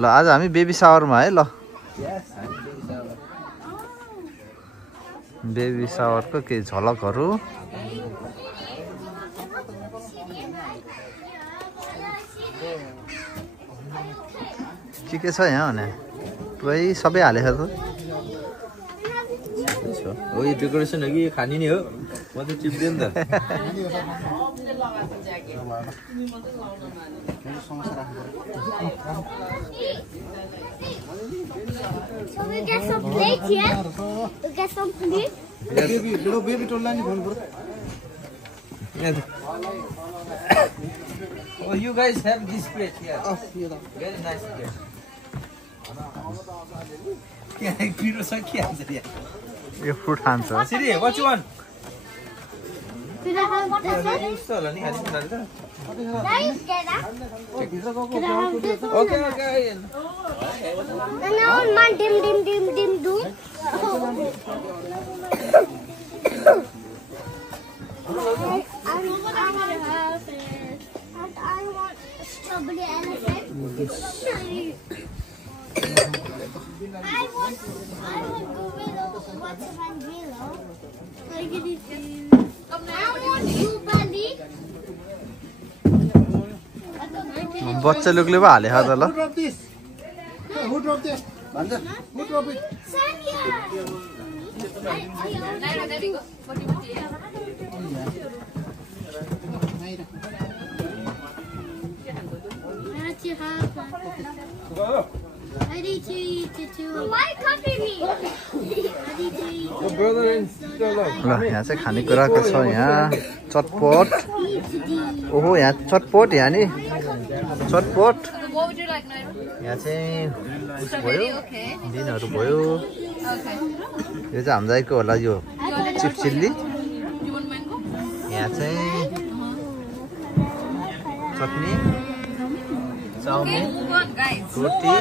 ल आज हामी बेबी सावरमा है ल बेबी सावरको केही झलकहरू के छ यहाँ भने पुरै सबै हालेछ त हो यो डेकोरेसन हो कि खानी नै हो म त चिप्दैन त So we get some plates here. We get some plates. Baby, little baby told me phone bro. Oh, you guys have this plate here. Oh, yeah. Very nice plate. Yeah, पिरो छ के हाल्छ यहाँ यो फ्रुट खान्छ सिरी what you want Can I have this one? यस्तो होला नि खाली तिनीहरु त Nice, can I? Can I have this one? Okay okay And I want my dim do. I want strawberry elephant. I want gorilla. What's my gorilla? I want Zubali. बच्चा लोगले पो हाले त ल Who dropped this? Who dropped this? Who dropped it? Sanya. I need to eat it too. Why copy me? I need to eat Your brother and sister love ल यहाँ चाहिँ खानेकुराको छ यहाँ चटपट ओहो यहाँ चटपट यहाँ नि चटपट What would you like, Naira? यहाँ चाहिँ उस भयो Okay. बिनहरू भयो Okay. यो चाहिँ हामीदाईको होला यो cheap chilli You want mango? यहाँ चाहिँ चटनी चाउमिन Move on, guys. रोटी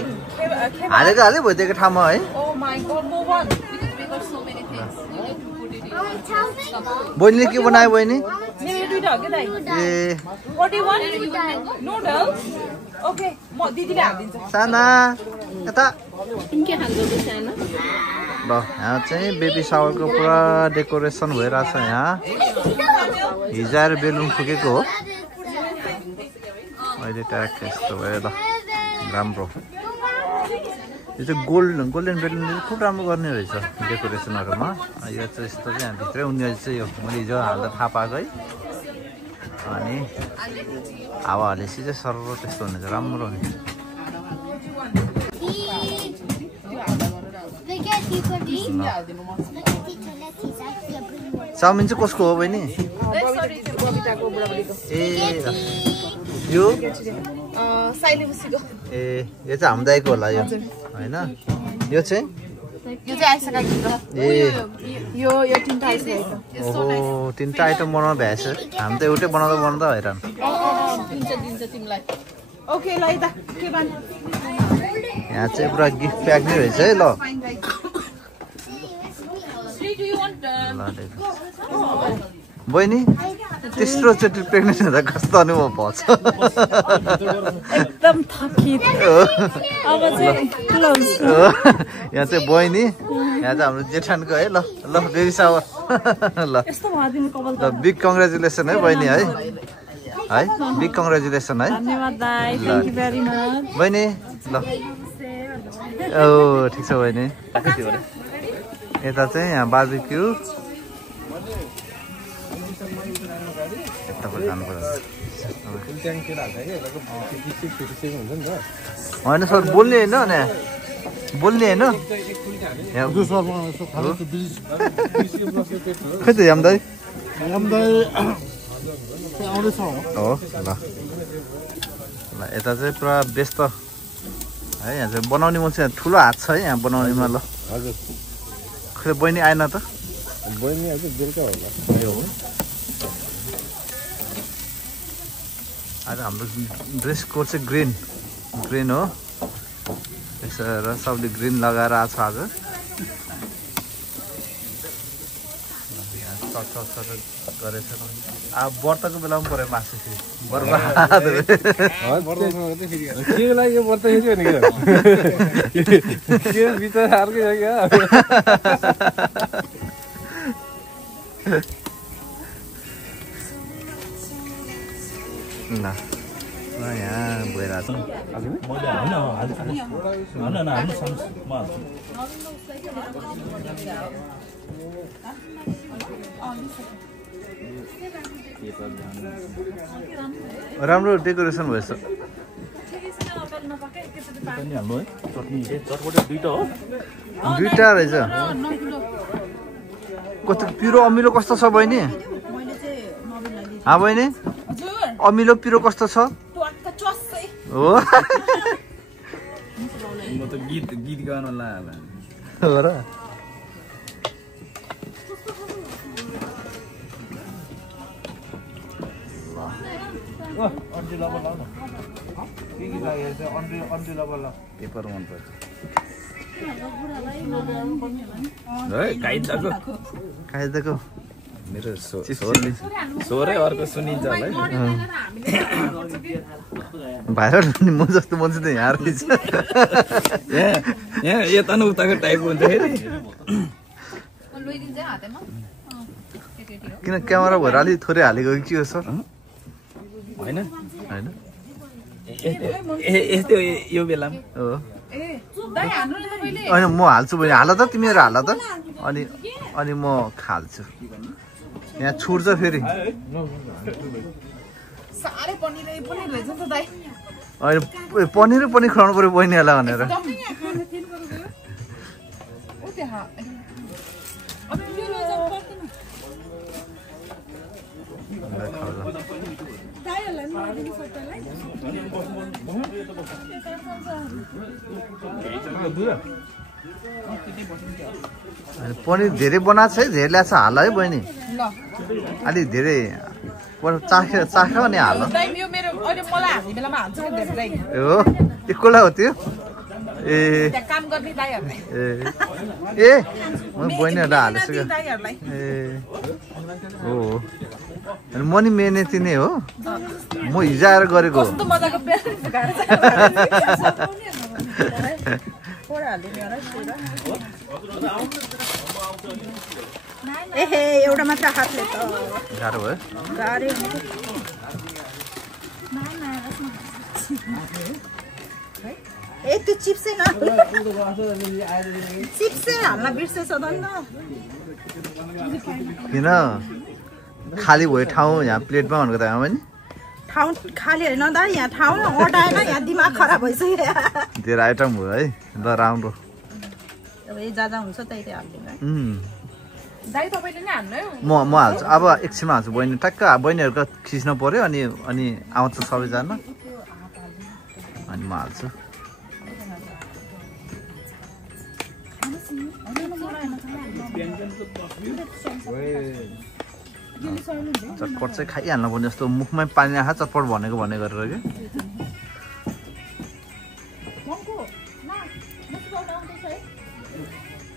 हालेको हाल्यो भइदिएको ठाउँमा है Oh my God, move on. Because we got so many things. You need to put it in. बहिनीले के बनायो बहिनी ए What do you want? Noodles? Okay. दिदीले हालिदिन्छ साना यता ल यहाँ चाहिँ बेबी सावरको पुरा डेकोरेसन भइरहेछ यहाँ हिजो आएर बेलुन फुकेको हो अहिले ट्याक यस्तो भयो ल राम्रो यो चाहिँ गोल्डन बेलुनले चाहिँ खुब राम्रो गर्ने रहेछ डेकोरेसनहरूमा यो चाहिँ यस्तो चाहिँ यहाँभित्रै उनीहरूले चाहिँ यो मैले हिजो हाल्दा थाहा पाएको है अनि हावा हालेपछि चाहिँ सर्व त्यस्तो हुने चाहिँ राम्रो हुने चाउमिन चाहिँ कसको हो बहिनी ए यो ए यो चाहिँ हामीदाईको होला यो होइन यो चाहिँ ए ओहो तिनवटा आइटम बनाउनु भ्याएछ हामी त एउटै बनाउँदा हैरान यहाँ चाहिँ पुरा गिफ्ट प्याक नै रहेछ है ल बहिनी तेस्रो चोटि प्रेग्नेन्ट हुँदा कस्तो अनुभव भएछ एकदम थकित अब चाहिँ क्लोज यहाँ चाहिँ बहिनी यहाँ चाहिँ हाम्रो जेठानको है ल ल बेबी सावर ल यस्तो भदिनु कपाल ल बिग कङ्ग्रेचुलेसन है बहिनी है बिग कङ्ग्रेचुलेसन है धन्यवाद दाइ थ्यांक यू भेरी मच बहिनी ल ओ ठिक छ बहिनी यता चाहिँ यहाँ बार्बिक्यू यता जानु पर्यो होइन सर बोल्ने होइन अनि बोल्ने होइन खै त यामदाई हो ल ल यता चाहिँ पुरा व्यस्त है यहाँ चाहिँ बनाउने मान्छे ठुलो हात छ है यहाँ बनाउनेमा ल हजुर खै बहिनी आएन त बहिनी आज बेलुका होला आज हाम्रो ड्रेस कोड चाहिँ ग्रिन हो र सबले ग्रिन लगाएर आएको छ आज गरेछ अब व्रतको बेलामा पऱ्यो मासु फेरि बर्बाद के लागि यो व्रत फेरि भने के बिचार अर्कै छ क्या ल यहाँ गइरहेको राम्रो डेकोरेसन भएछ दुईटा रहेछ कस्तो पिरो अमिलो कस्तो छ बहिनी बहिनी अमिलो पिरो कस्तो छ हो म त गीत गाउन लाग्ला हो र पेपर मन पर्छ है खाइदिएको मेरो स्वरै अर्को सुनिन्छ होला है भाइरल हुने म जस्तो मान्छे त यहाँ रहेछ यहाँ यता न उताको टाइपको हुन्छ फेरि किन क्यामेरा भएर अलिक थोरै हालेको कि के हो सर होइन होइन यस्तै यो बेलामा हो होइन म हाल्छु बहिनी हाल त तिमीहरू हाल त अनि म खाल्छु यहाँ छुट्छ फेरि होइन पनिर पनि खुवाउनु पऱ्यो बहिनीहरूलाई भनेर पनिर धेरै बनाएको छ है धेरै ल्याएको छ हाल है बहिनी अलिक धेरै चाख्यो अनि हाल हो एकला हो त्यो ए म बहिनीहरूलाई हालेछु ए हो अनि म नि मेहनती नै हो म हिजो आएर गरेको एहे एउटा मात्र हातले त गाह्रो भयो ए त्यो चिप्सै न चिप्सै हाल्न बिर्सेछ त किन खाली भयो ठाउँ यहाँ प्लेटमा भनेको त यहाँ पनि ठाउँ खाली होइन त यहाँ ठाउँ अटाएन यहाँ दिमाग खराब भइसक्यो धेरै आइटम भयो है ल राम्रो अब जाँदा हुन्छ त्यही हालिदिनु म हाल्छु अब एकछिनमा हाल्छु बहिनी टक्क बहिनीहरूको खिच्न पर्यो अनि आउँछ सबैजना अनि म हाल्छु चटपट चाहिँ खाइहाल्नु पर्ने जस्तो मुखमै पानी आँखा चटपट भनेको गरेर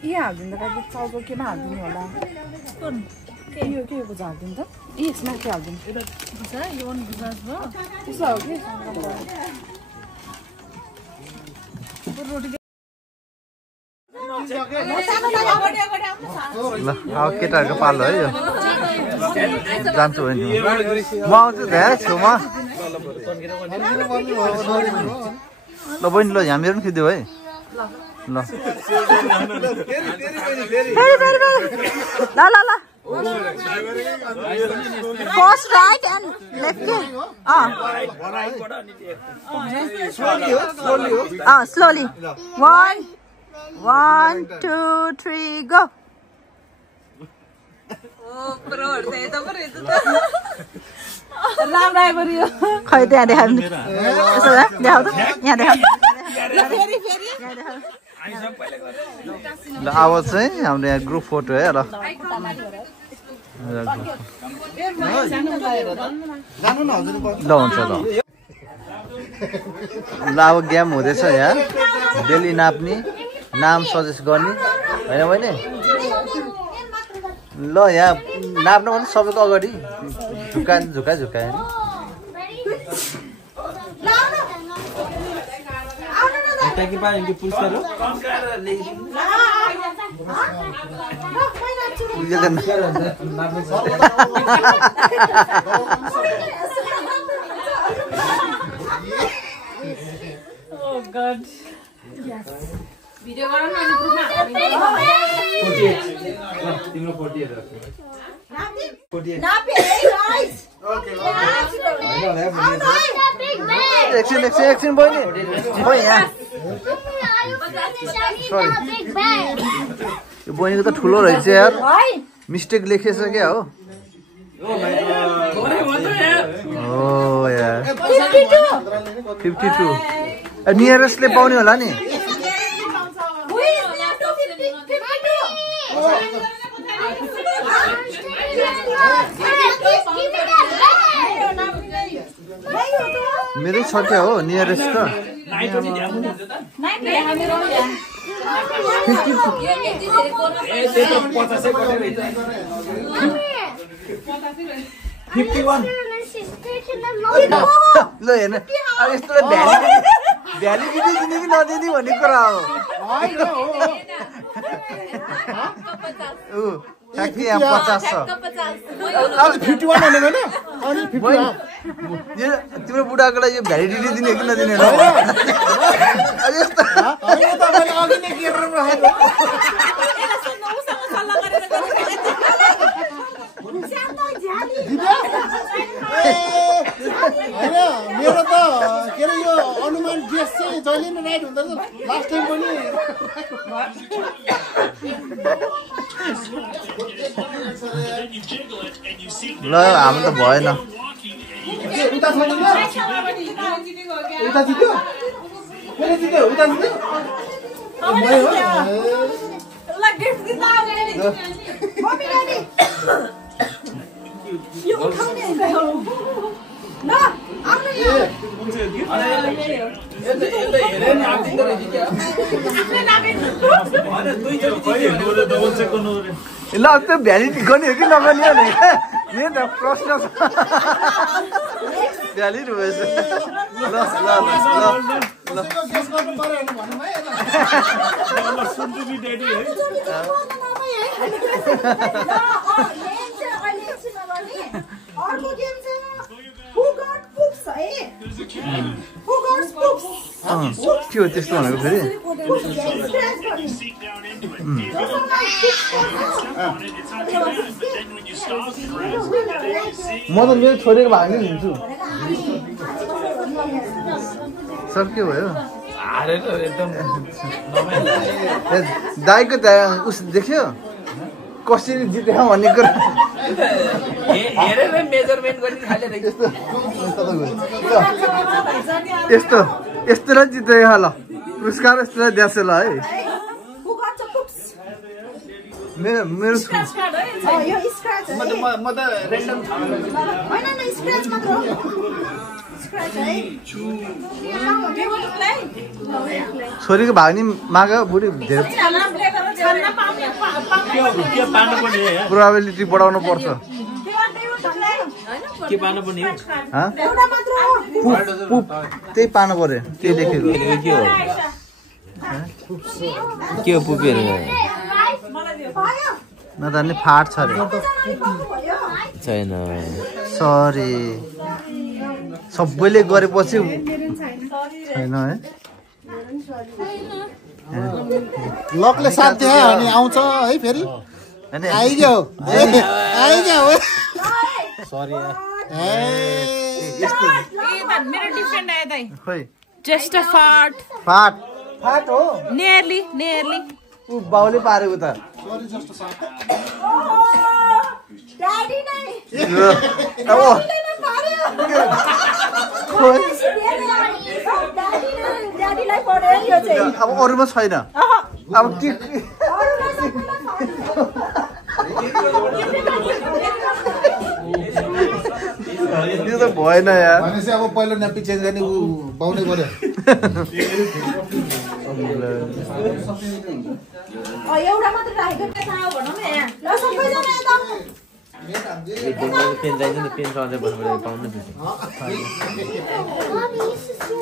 कि हालिदिनु त चाउको केमा हालिदिनु होला यो के को हालिदिनु त यसमा के हालिदिनु यो गुजास भयो त्यसो हो कि ल अब केटाहरूको पालो है यो जान्छु भने म आउँछु धेरै छेउमा ल बहिनी ल यहाँ मेरो पनि खिच्दियो है ल first right and left slowly 1 2 3 go खै त्यहाँ देखाउ देखाउ यहाँ देखाउ ल अब चाहिँ हाम्रो यहाँ ग्रुप फोटो है ल ल हुन्छ ल ल अब गेम हुँदैछ यहाँ बेली नाप्ने नाम सजेस्ट गर्ने होइन बहिनी ल ल यहाँ नाप्नु भने सबैको अगाडि झुका के पाए इनके पुरस्कार हो Oh god. Yes. Video गरौँ न अनि ग्रुपमा तिम्रो 48 नापे है गाइस एकछिन बहिनी यहाँ यो बहिनीको त ठुलो रहेछ यार मिस्टेक लेखेछ क्या हो ओ यार 52 नियरेस्टले पाउने होला नि मेरै छ क्या हो नियरेस्ट त ल हेर्नु अब यस्तो भ्यालिडिटी दिने कि नदिने भन्ने कुरा हो ठ्याक्कै यहाँ 50 छ तिम्रो बुढाकोलाई यो भ्यालिडिटी दिने कि नदिने यस्तो मेरो त के अरे यो अनुमान गेस चाहिँ जहिले पनि राइट हुँदैन लास्ट टाइम पनि ल हाम्रो त भएन ल त्यो भ्यालिड गर्ने हो कि नगर्ने हो मेरो त प्रश्न छ भ्यालिड भएछ ल के हो त्यस्तो भनेको फेरि म त मेरो छोरीको भाग नै लिन्छु सब के भयो दाइको उस देख्यो कसरी जित्यो भन्ने कुरा यस्तोलाई जित्यो ल पुरस्कार यस्तोलाई दिएछ ल है मेरो छोरीको भाग नि माग बुढी धेरै प्रोबेबिलिटी बढाउनु पर्छ के पार्नु पर्ने त्यही पार्नु पर्यो त्यही लेखेको के हो पुपीहरू नजान्ने फाट छ अरे छैन सरी सबैले गरेपछि छैन है लकले साथ दिए अनि आउँछ है फेरि आइजाऊ सरी मेरो डिफरेन्ट आयो दाइ खै जस्ट अ फाट फाट हो नियरली उ बाउले पारेको त ड्याडी नै ड्याडीलाई पढ्यो यो चाहिँ अब अरूमा छैन अब के त्यो त भएन यार भनेपछि अब पहिलो न्यापी चेन्ज गर्ने उ बाउले गर्यो एउटा मात्र राखेको भनौँ न यहाँ ल सबैजना यता पेन चाहिन्छ नि पेन सधैँ बस्नु पाउनु Mommy, this is so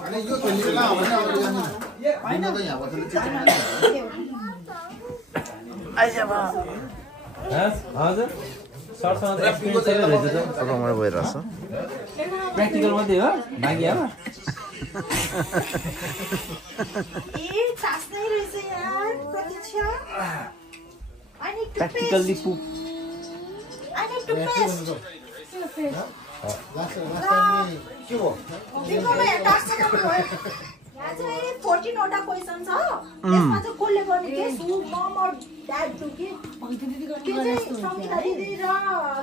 अनि यो खेल्ने बेला भने अब हैन त यहाँ बसेर के हजुर सरसँग एक्सपिरियन्स सबै रहेछ त रमाइलो भइरहेछ प्र्याक्टिकल मात्रै हो बाँकी अब ए चास नै रहेछ यार प्रतीक्षा I need to practically paste. पुक I need to paste. Last time के हो तिमीलाई यहाँ टास्क गर्नु भयो यहाँ चाहिँ 14 वटा क्वेसन छ त्यसमा चाहिँ कसले गर्ने के सु मम और ड्याड डु के त्यो चाहिँ सङ्गीता दिदी र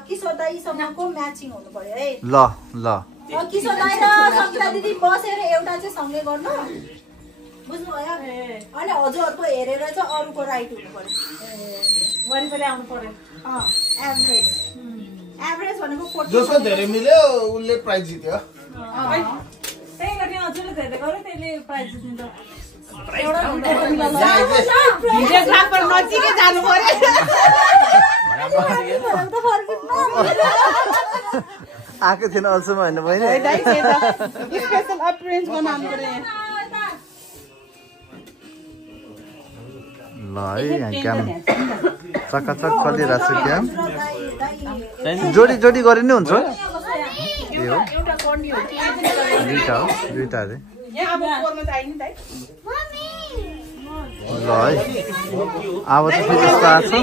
किशोर दाइसँगको म्याचिङ हुनु पर्यो है ल किशोर दाइ र सङ्गीता दिदी बसेर एउटा चाहिँ सँगै गर्नु बुझ्नुभयो अनि हजुरहरूको हेरेर चाहिँ अरूको राइट हुनु पर्यो वरिपरि आउनु पर्यो एभरेज एभरेज भनेको 14 जसको धेरै मिल्यो उले प्राइज जित्यो त्यही गर्ने हजुरले धेरै गर्यो त्यसले प्राइज जित्छ भिडियोग्राफर नजिकै जानु पर्यो आएको थिएन अल्छमा होइन बहिनी स्पेशल अपरेन्स बनाउनु पर्यो ल है यहाँ क्याम चकाचक चलिरहेको छ क्याम जोडी जोडी गरे नि हुन्छ ए हो दुईटा अरे ल है अब त फेरि यस्तो आएको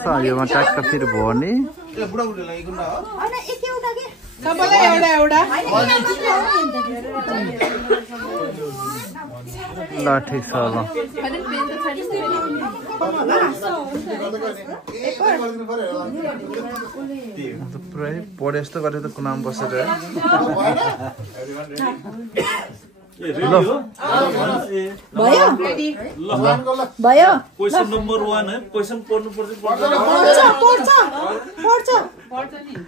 छ योमा ट्याक्क फेरि भयो नि बुढाबुढीलाई गुन्डा हो हैन एक एउटा के सबैलाई एउटा एउटा ल ठिक छ ल पुरै पढे जस्तो गरे त कुनामा बसेर भयो क्वेशन नम्बर 1 है क्वेशन पढ्नु पर्छ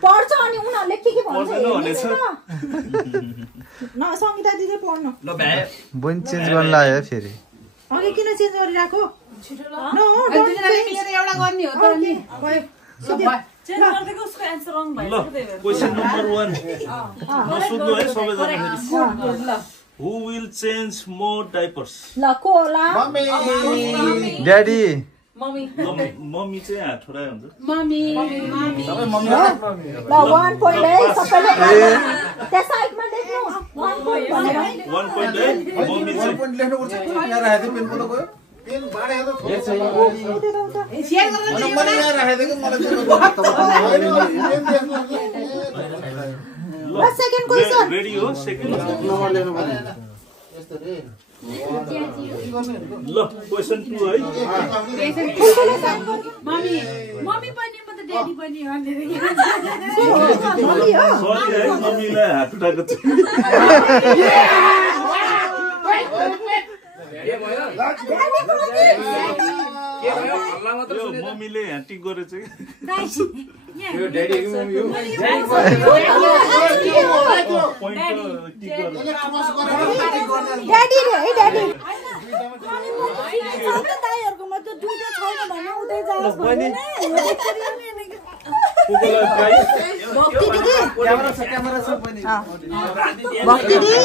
पढ्छ अनि उनीहरूले के भन्छ न सङ्गीता दिदी पढ्नु ल भ्या बहिनी चेन्ज गर्न लाग्यो फेरि अघि किन चेन्ज गरिराखो एउटा गर्ने हो तर नि चेन्ज गर्दैको उसको आन्सर रङ ल क्वेशन नम्बर 1 नसुध्नु है सबैजना फेरि Who will change more diapers? ल को होला ड्याडी मम्मी चाहिँ हात उठाए हुन्छ मम्मी सबै मम्मी ल 1 पोइन्ट है सबैले त्यहाँ साइडमा लेख्नु 1 पोइन्ट भनेर 1 point है मम्मी 1 चाहिँ पोइन्ट लेख्नु पर्छ यहाँ राखेको पेन बोल्नु गयो पेन बाडेको त शेयर गरेर अनि मैले यहाँ राखेको मलाई ल सेकेन्ड क्वेशन रेडी हो सेकेन्ड नम्बर लेख्नु पर्यो यस्तो रे ल क्वेशन 2 है मम्मी पनि म त ड्याडी पनि हो मम्मी हो सरी है मम्मीलाई हात उठाएको छु यो मम्मीले यहाँ टिक गरेछ कि यो ड्याडी कि मम्मी हो पोइन्ट टिक गरेछ ड्याडी रे है ड्याडी सबै दाइहरुकोमा त दुईटा छैन भने उतै जाओस् भने कुकुरलाई प्राइस भक्ति दिदी क्यामेरा छ पनि भक्ति दिदी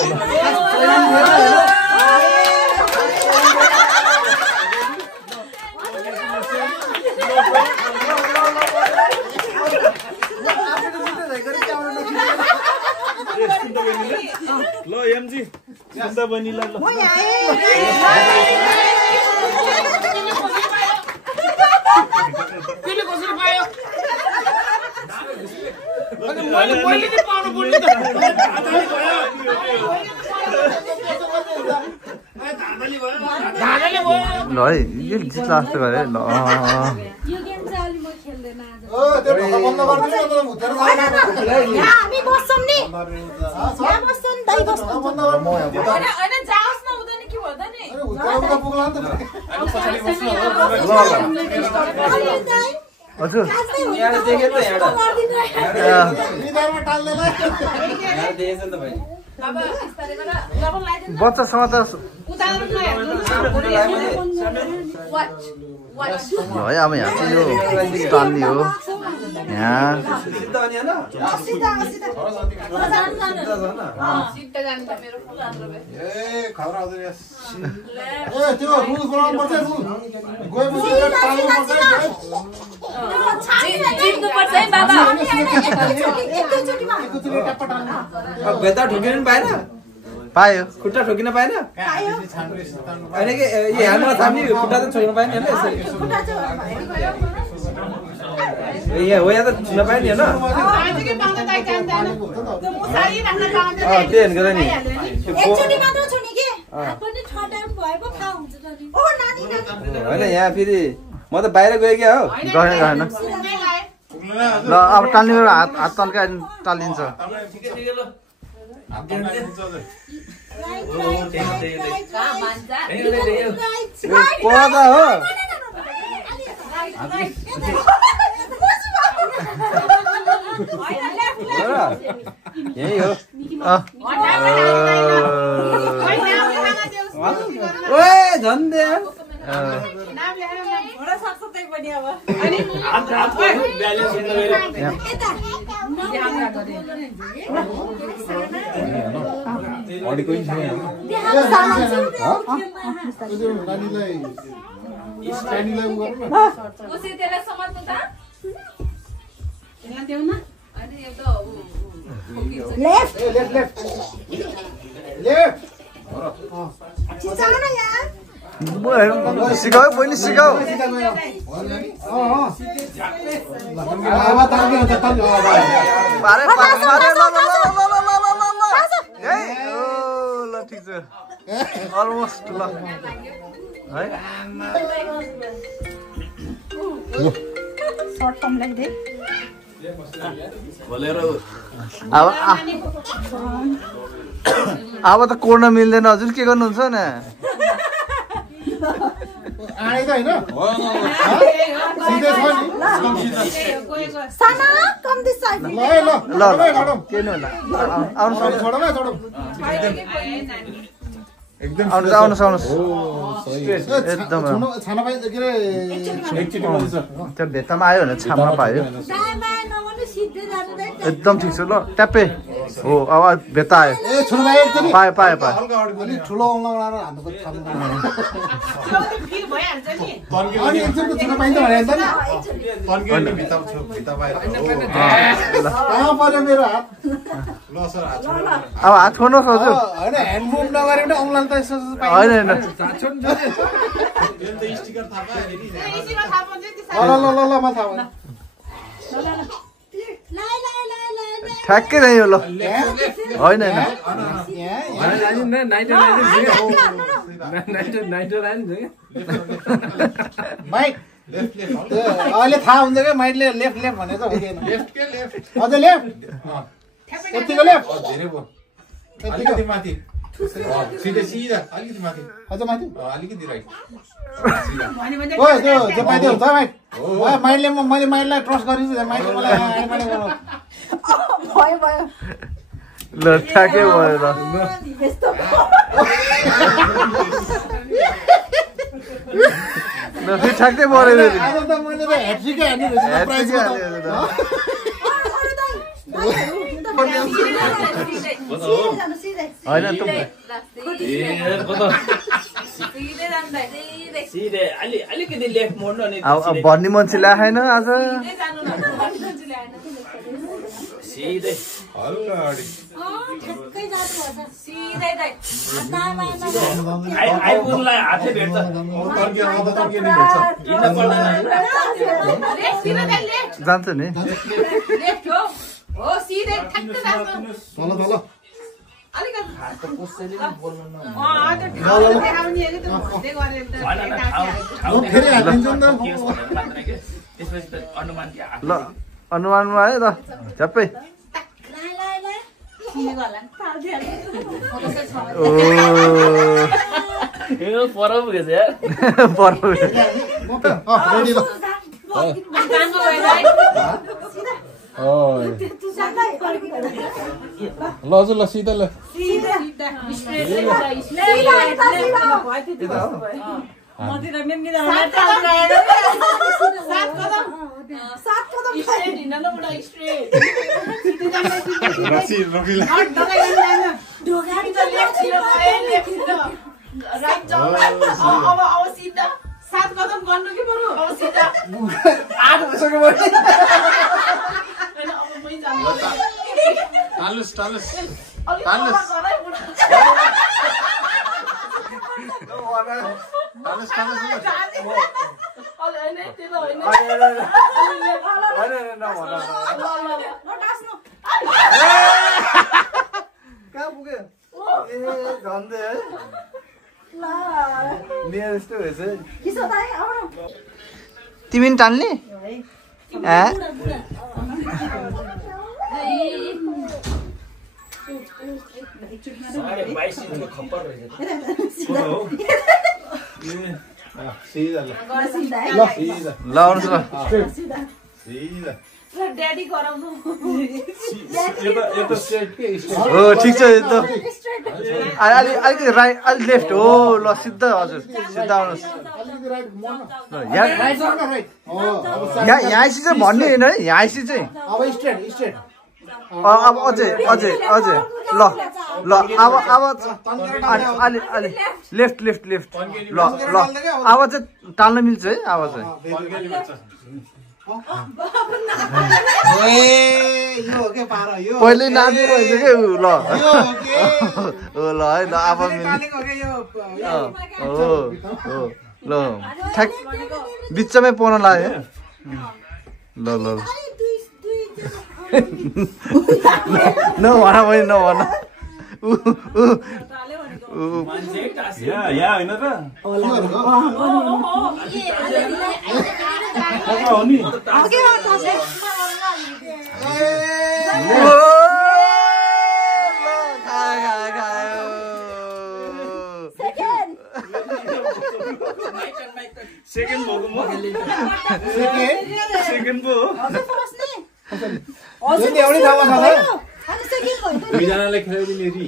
ल एमजी सुन्दा बहिनीलाई ल ल है यो जित्ला जस्तो गरे ल यो गेम चाहिँ अलि म खेल्दैन आज ओ त्यो ढोका बन्द गर्दिनु त भुतेर यहाँ हामी बस्छौँ नि यहाँ बस्छौँ दाइ बस्छौँ बन्द गर्नु हैन जाओस् न हुँदैन के भयो त नि अरे भुतेर पुग्ला नि त हजुर यहाँ देखे त यहाँ निधारमा टाल्दैन यहाँ देखेछ नि त भाइ बच्चासँग त है अब यहाँ चाहिँ यो स्टाल्ने हो यहाँ त्यो रुल बनाउनु पर्छ रुल गएपछि टाल्नु पर्छ बेता ठोकिनु पाएन पायो खुट्टा ठोकिन पाएन होइन कि ह्यान्डमा थाम्ने खुट्टा त छोड्नु पाएन होइन यहाँ हो यहाँ त छुन पाएन नि होइन त्यही हेर्नु नि होइन यहाँ फेरि म त बाहिर गएँ क्या हो गएन ल अब टाल्ने बेला हात तन्कायो टालिन्छ पर्दा हो यही हो झन्डे सिकाऊ बहिनी सिकाऊ ल ठिक छ अलमोस्ट ल है सर्ट फर्म लाग्दै अब त कोर्न मिल्दैन हजुर के गर्नुहुन्छ न आए त होइन सिधै छ नि साना कम दिस साइड ल ल के नि होला आउनुहोस् छोडौँ छोडौँ एकदम आउनुहोस् आउनुहोस् एकदम छाना पाइ के रे त्यो भेट्टामा आयो भने छाममा पायो एकदम ठिक छ ल ट्याप्पे हो अब भेट्टा आयो ए छुनु पायो नि पायो पायो पायो अलि ठुलो औँला बनाएर हान्नु पर्छ अनि एकचोटि छुनु पाइन्छ भने त नि तन्कियो नि भित्र बाहिर कहाँ पर्यो मेरो हात ल सर हात अब हात खोल्नुहोस् हजुर हैन ह्यान्ड मुभ नगरे पनि औँला त यसो होइन होइन स्टिकर थाहा पायो ल ल ल म थाहा भयो ठ्याक्कै नै हो ल होइन माइक अहिले थाहा हुन्छ क्या माइकले लेफ्ट लेफ्ट भनेर चाहिँ हुँदैन लेफ्ट के लेफ्ट अझ लेफ्ट यतिको लेफ्ट धेरै भयो अलिकति माथि सिधै सिधा अलिकति माथि अझ माथि अलिकति राइट ओ त्यो पाइदियो हुन्छ माइक माइकले मैले माइकलाई ट्रस्ट गरिदिन्छु माइकले मलाई भयो भयो ल ठ्याक्कै भयो ल ल फेरि ठ्याक्कै पऱ्यो आज त मैले त ह्याट्रिकै हान्नु रहेछ होइन अलिकति लेफ्ट मोड्नु अनि अब भन्ने मान्छे ल्याएन आज सिधै हल्का आइपुग्नुलाई हातले भेट्छ जान्छ नि फेरि हालिदिन्छ नि त ल अनुमानमा आयो त झ्याप्पै पर पुगेछ ल ल सिधा ल सात कदम गर्नु कि बरु अब सिधा 8 भइसक्यो मैले हैन अब मै जान्छु टालुस टालुस अलि टालुस गराइ बुढा टालुस टालुस अलि हैन त्यो हैन कहाँ पुग्यो ए झन्डै है मेरो यस्तो भएछ तिमी नि टान्ने ल आउनुहोस् ल ड्याडी गराउनु हो ठिक छ यो त अलिकति राइट अलि लेफ्ट हो ल सिधा हजुर सिधा आउनुहोस् यहाँ आइसी चाहिँ भन्ने होइन है यहाँ आइसी चाहिँ अब स्ट्रेट स्ट्रेट अब अझै अझै अझै ल ल अब अलि अलि लेफ्ट लेफ्ट लेफ्ट ल ल अब चाहिँ टाल्न मिल्छ है अब चाहिँ पहिले नाच्नु रहेछ के ल ल है ल अब ल ठ्याक बिचमै पर्न लाग्यो ल ल नभन पनि नभन यहाँ होइन त हो नि सेकेन्ड भएको म सेकेन्ड पो हो एउटै ठाउँमा छ दुईजनाले खेलाइदिने रि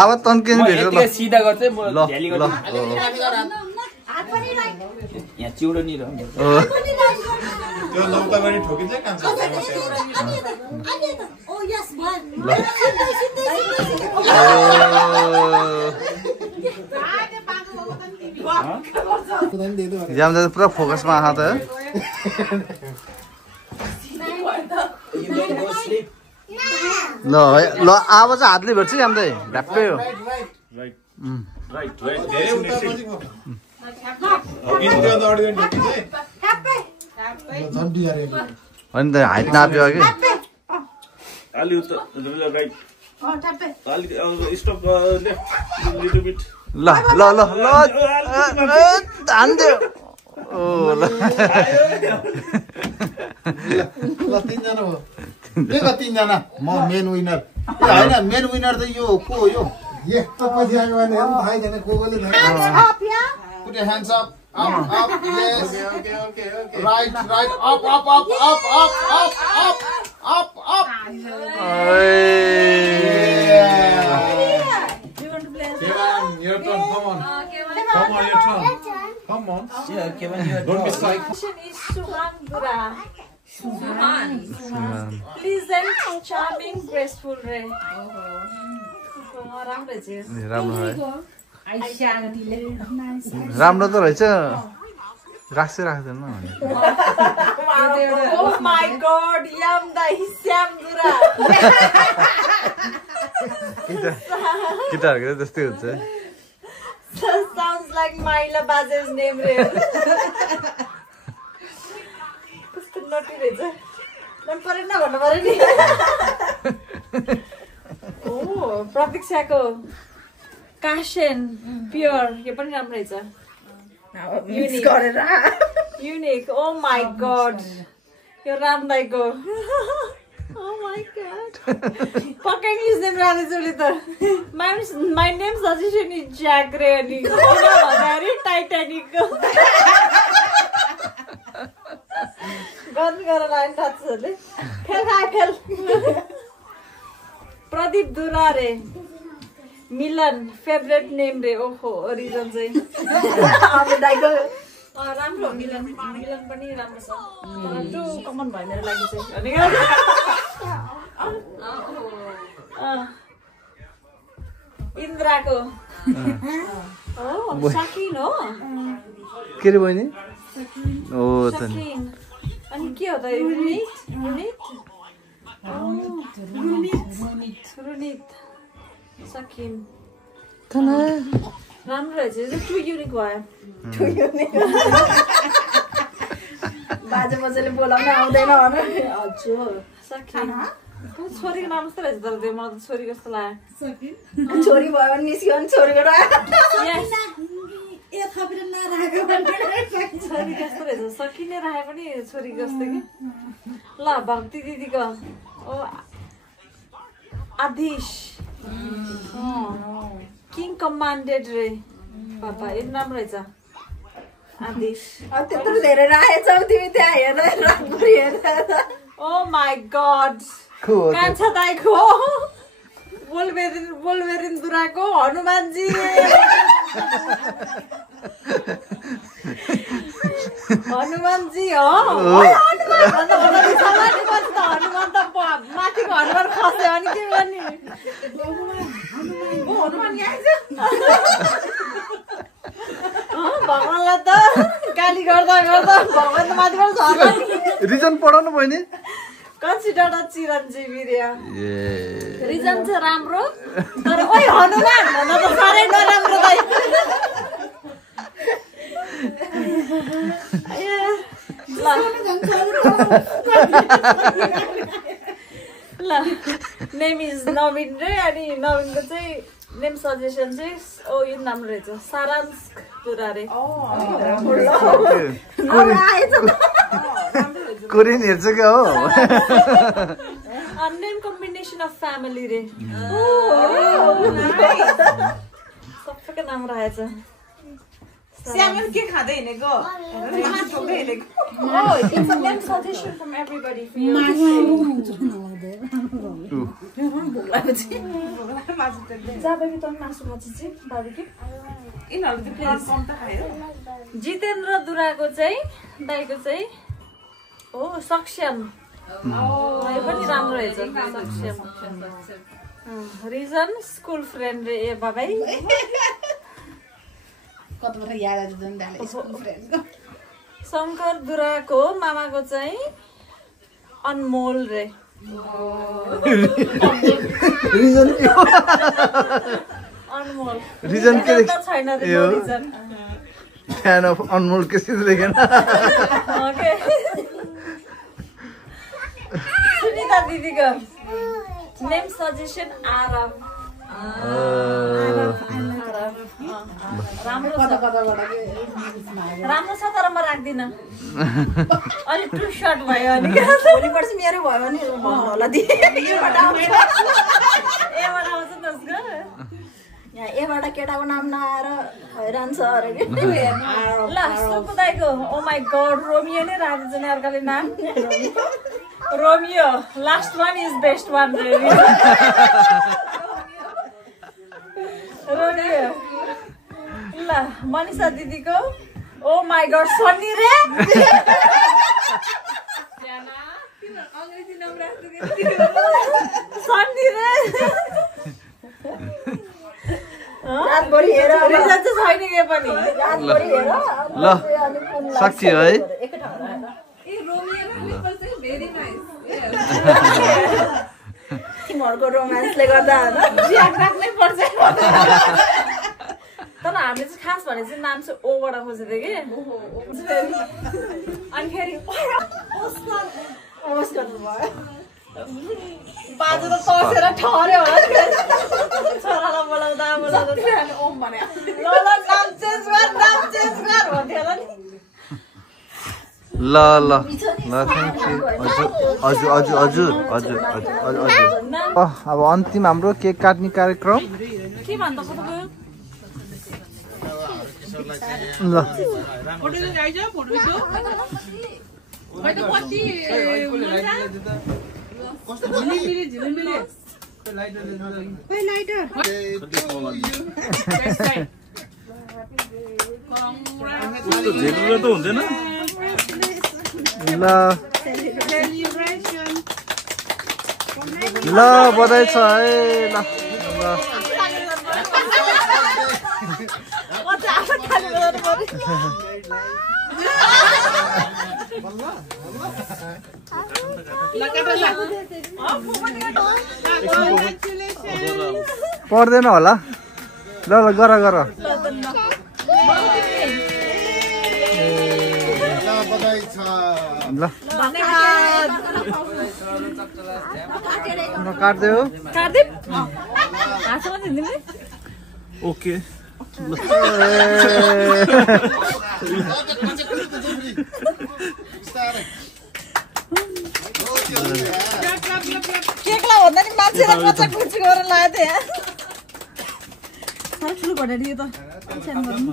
अब तन्किने भेट्छ ल सिधा गर्छ ल ल यहाँ चिउडो नि त्यो लौताबारी ठोकिन्छ कान्छ जाम दाजु पुरा फोकसमा आहा त ल है ल अब चाहिँ हातले भेट्छ जाम दाइ ढ्याप्पै हो राइट राइट राइट धेरै उतापछि इन्डिया अगाडि ठोकिन्छ झन् बिगारेको होइन त हाइट नाप्यो कि अलि उता राइट अलि स्टप लेफ्ट लिटल बिट ल ल ल ल हान्दियो ओ ल ल तीनजना हो के तीनजना म मेन विनर होइन मेन विनर त यो को हो यो यस्तो पछि आयो भने हेर्नु थाहै छैन को कोले put your hands up up yes okay right up Kevin, your turn, come on your turn come on yeah Kevin don't be shy Pleasant, charming, graceful रे राम्रो त रहेछ राख्छै राख्दैन Oh my god, yam dai Shyam दुरा केटाहरूको त्यस्तै हुन्छ Sounds like Maila Baja's name रे कस्तो नटी रहेछ मन परेन भन्नु पर्यो नि ओ प्रतीक्षाको काशन प्योर यो पनि राम्रो रहेछ युनिक ओ माई गॉड यो राम दाइको Oh my god. पक्कै नि युज नेम राख्दै जोले त. My name suggestion is Jack Ray अनि भन्दाखेरि टाइटानिक. गन गरेर लाइन टाच्छले. फेल. प्रदीप दुरारे. मिलन फेभरेट नेम रे. ओहो रिजन चाहिँ. अब दाइको राम्रो मिलन पनि राम्रो छ. तर टु कमन भयो मेरो लागि चाहिँ. इन्द्राको सकिन हो के रे बहिनी ओ त अनि के हो त रुनित सकिन राम्रो रहेछ टु युनिक भयो बाजे मजाले बोलाउन आउँदैन हजुर सकिन छोरीको नाम कस्तो रहेछ तर त्यो मलाई त छोरी कस्तो लाग्यो छोरी भयो भने निस्क्यो भने छोरीको छोरी कस्तो रहेछ सकिने राखे पनि छोरी जस्तो कि ल भक्ति दिदीको ओ आदिश किङ कमान्डेड रे पापा यो राम्रो रहेछ आदिश त्यत्रो धेरै राखेछौ तिमी त्यहाँ हेर्दा ओ माई गड कान्छा दाइको बोलबेरिन दुराको हनुमानजी हनुमानजी हो हनुमान त माथिको हनुमान खस्यो अनि के गर्ने भगवानलाई त गाली गर्दा भगवान त माथिबाट झर्छ रिजन पढाउनु भयो नि कन्सिडर चिरञ्जीवी रे रिजन चाहिँ राम्रो तर ओइ हनुमान भन्न त साह्रै नराम्रो दाइ ल नेम इज नवीन रे अनि नवीनको चाहिँ नेम सजेसन चाहिँ ओ यो राम्रो रहेछ सारांश दुरारे कोरियन हेर्छ क्या हो नेम कम्बिनेसन अफ फ्यामिली रे सबैको नाम रहेछ स्यामन के खादै हिँडेको ठोक्दै हिँडेको Oh, it's a name suggestion from everybody for you. Jitendra दुराको चाहिँ दाइको चाहिँ हो सक्षम यो पनि राम्रो रहेछ सक्षम रिजन स्कुल फ्रेन्ड रे ए बाबाई शङ्कर दुराको मामाको चाहिँ अनमोल रे अनमोल रिजन के छैन रे रिजन फ्यान अफ अनमोल के सिधै देखेन ओके सुनिता दिदीको नेम सजेसन आरब राम्रो छ तर म राख्दिनँ अलिक टु सर्ट भयो अनि भोलिपर्सि मेरो भयो भने होला एबाट आउँछ त्यसको यहाँ एबाट केटाको नाम नआएर हैरान छ अरे ल सुकुदाइको ओ माई गड रोमियो नै राखेको छ नि अर्काले नाम Romeo last one is best one Romeo ल मनिषा दिदीको ओ माई गड सन्नी रे सन्नी रे रातभरि हेर रिजन चाहिँ छैन के पनि रातभरि हेर ल सक्यो है तिमीहरूको रोमान्सले गर्दा राख्नै पर्छ तर हामीले चाहिँ खास भने चाहिँ नाम चाहिँ ओबाट खोजेको थियो कि अनि फेरि बाजे त तर्सेर ठहर्यो होला छोरालाई बोलाउँदा ओम भने नाम चेन्ज गर भन्थ्यो होला नि ल ल थ्याङ्क यू हजुर अब अन्तिम हाम्रो केक काट्ने कार्यक्रम के भन्दा कता गयो ल फोटो गाइज फोटो खिच्यो खै त कति कस्तो झिलिमिली खै लाइटर झेलेर त हुँदैन ल बधाई छ है ल पर्दैन होला ल ल गर ल काट्दै हो ओके केकलाई भन्दा नि मान्छेलाई बच्चा कुर्ची गरेर लाएको थिएँ साह्रो ठुलो भनेर यो त सानो गर्नु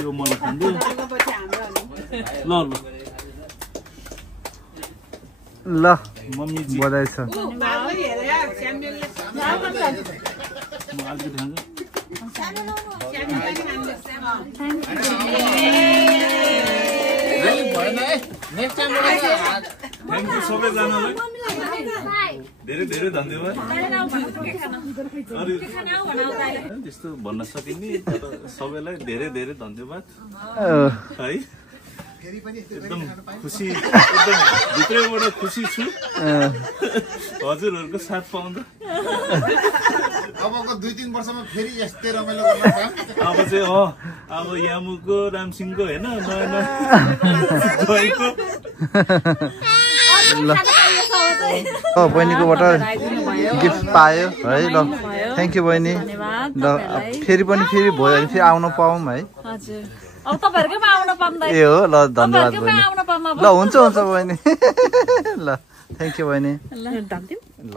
यो मलाई खान्दियो ल ल मम्मी बधाई छ म अलिकति खान्छु थ्याङ्क यू सबैजनालाई धेरै धेरै धन्यवाद त्यस्तो भन्न सकिने तर सबैलाई धेरै धेरै धन्यवाद है एकदम खुसी एकदम भित्रैबाट खुसी छु हजुरहरूको साथ पाउँदा अबको 2-3 वर्षमा फेरि यस्तै रमाइलो गर्न पाऊँ अब चाहिँ अब यामुको रामसिंहको होइन नयाँ बहिनीकोबाट गिफ्ट पायो है ल थ्याङ्क यू बहिनी ल फेरि पनि फेरि भयो भने फेरि आउन पाऊँ है अब तपाईहरुकै आउन पाउँदा ए हो ल धन्यवाद बहिनी ल हुन्छ बहिनी ल थ्याङ्क यू बहिनी ल ल